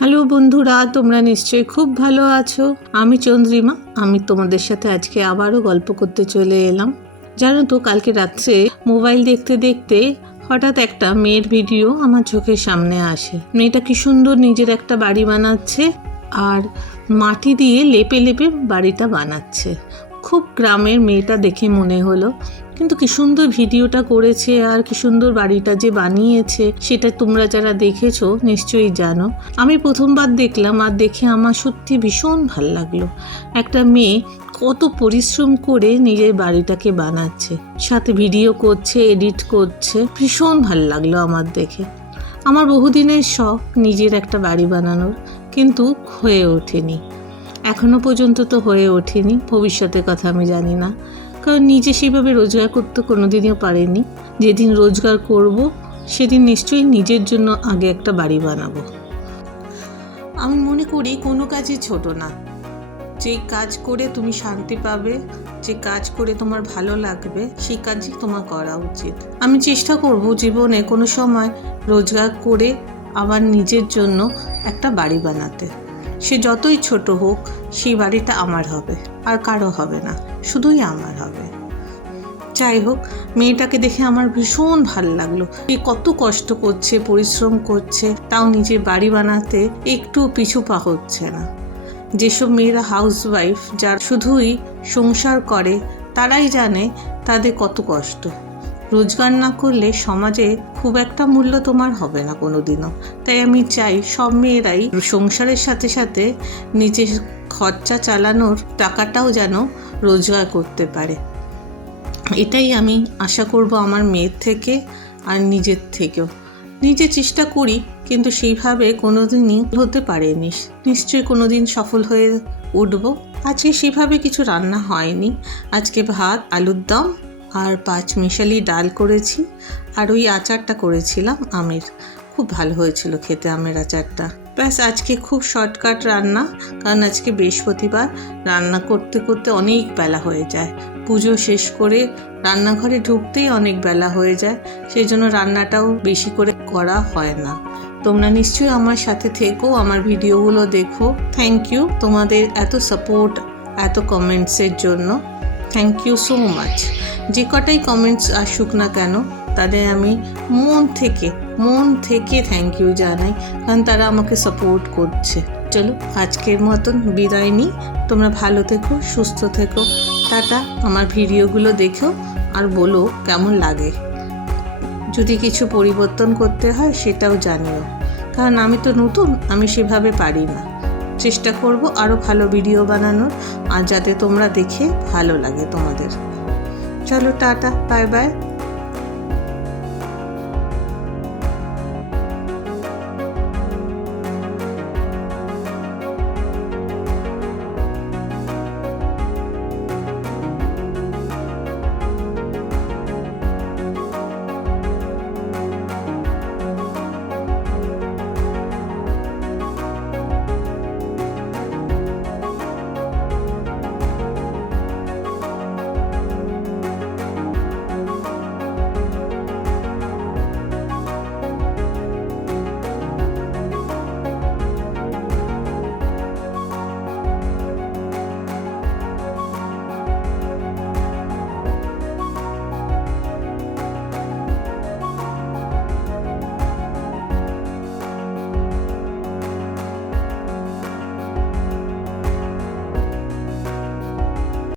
Hello বন্ধুরা, তোমরা নিশ্চয়ই খুব ভালো আছো। আমি চন্দ্রিমা। আমি তোমাদের সাথে আজকে আবারও গল্প করতে চলে এলাম। জানো তো, কালকে রাত্রে মোবাইল দেখতে দেখতে হঠাৎ একটা মেয়ের ভিডিও আমার চোখের সামনে আসে। মেয়েটা কি সুন্দর নিজের একটা বাড়ি বানাচ্ছে আর মাটি দিয়ে লেপে লেপে বাড়িটা বানাচ্ছে। খুব গ্রামের মেয়েটা দেখে মনে হলো, কিন্তু কি সুন্দর ভিডিওটা করেছে আর কি সুন্দর বাড়িটা যে বানিয়েছে সেটা তোমরা যারা দেখেছো নিশ্চয়ই জানো। আমি প্রথমবার দেখলাম আর দেখে আমার সত্যি ভীষণ ভাল লাগলো। একটা মেয়ে কত পরিশ্রম করে নিজের বাড়িটাকে বানাচ্ছে, সাথে ভিডিও করছে, এডিট করছে। ভীষণ ভাল লাগলো আমার দেখে। আমার বহুদিনের শখ নিজের একটা বাড়ি বানানোর, কিন্তু হয়ে ওঠেনি। এখনো পর্যন্ত তো হয়ে ওঠেনি, ভবিষ্যতের কথা আমি জানি না, কারণ নিজে সেইভাবে রোজগার করতে কোনোদিনও পারিনি। যেদিন রোজগার করব সেদিন নিশ্চয়ই নিজের জন্য আগে একটা বাড়ি বানাবো। আমি মনে করি কোনো কাজই ছোট না। যে কাজ করে তুমি শান্তি পাবে, যে কাজ করে তোমার ভালো লাগবে, সেই কাজই তোমার করা উচিত। আমি চেষ্টা করব জীবনে কোনো সময় রোজগার করে আবার নিজের জন্য একটা বাড়ি বানাতে। সে যতই ছোট হোক, সেই বাড়িটা আমার হবে, আর কারো হবে না, শুধুই আমার হবে। যাই হোক, মেয়েটাকে দেখে আমার ভীষণ ভালো লাগলো। সে কত কষ্ট করছে, পরিশ্রম করছে, তাও নিজের বাড়ি বানাতে একটু পিছু পা হচ্ছে না। যেসব মেয়েরা হাউসওয়াইফ, যারা শুধুই সংসার করে, তারাই জানে তাদের কত কষ্ট। রোজগার না করলে সমাজে খুব একটা মূল্য তোমার হবে না কোনোদিনও। তাই আমি চাই সব মেয়েরাই সংসারের সাথে সাথে নিজের খরচা চালানোর টাকাটাও যেন রোজগার করতে পারে। এটাই আমি আশা করব আমার মেয়ের থেকে আর নিজের থেকেও। নিজে চেষ্টা করি, কিন্তু সেইভাবে কোনোদিনই হতে পারেনি। নিশ্চয়ই কোনোদিন সফল হয়ে উঠব। আজকে সেভাবে কিছু রান্না হয়নি। আজকে ভাত, আলুর দম আর 5 মিশালি ডাল করেছি, আর ওই আচারটা করেছিলাম আমের। খুব ভালো হয়েছিল খেতে আমের আচারটা। ব্যাস, আজকে খুব শর্টকাট রান্না, কারণ আজকে বৃহস্পতিবার। রান্না করতে করতে অনেক বেলা হয়ে যায়। পুজো শেষ করে রান্নাঘরে ঢুকতেই অনেক বেলা হয়ে যায়, সেই জন্য রান্নাটাও বেশি করে করা হয় না। তোমরা নিশ্চয়ই আমার সাথে থেকো, আমার ভিডিওগুলো দেখো। থ্যাংক ইউ তোমাদের এত সাপোর্ট, এত কমেন্টসের জন্য। Thank you so much. যে কটাই কমেন্টস আসুক না কেন, তাদের আমি মন থেকে থ্যাংক ইউ জানাই, কারণ তারা আমাকে সাপোর্ট করছে। চলো, আজকের মতন বিদায় নিই। তোমরা ভালো থেকো, সুস্থ থেকো। টাটা। আমার ভিডিওগুলো দেখো আর বলো কেমন লাগে। যদি কিছু পরিবর্তন করতে হয় সেটাও জানিও, কারণ আমি তো নতুন, আমি সেভাবে পারি না। চেষ্টা করব আরও ভালো ভিডিও বানানোর, আর যাতে তোমরা দেখে ভালো লাগে তোমাদের। চলো, টাটা, বাই বাই।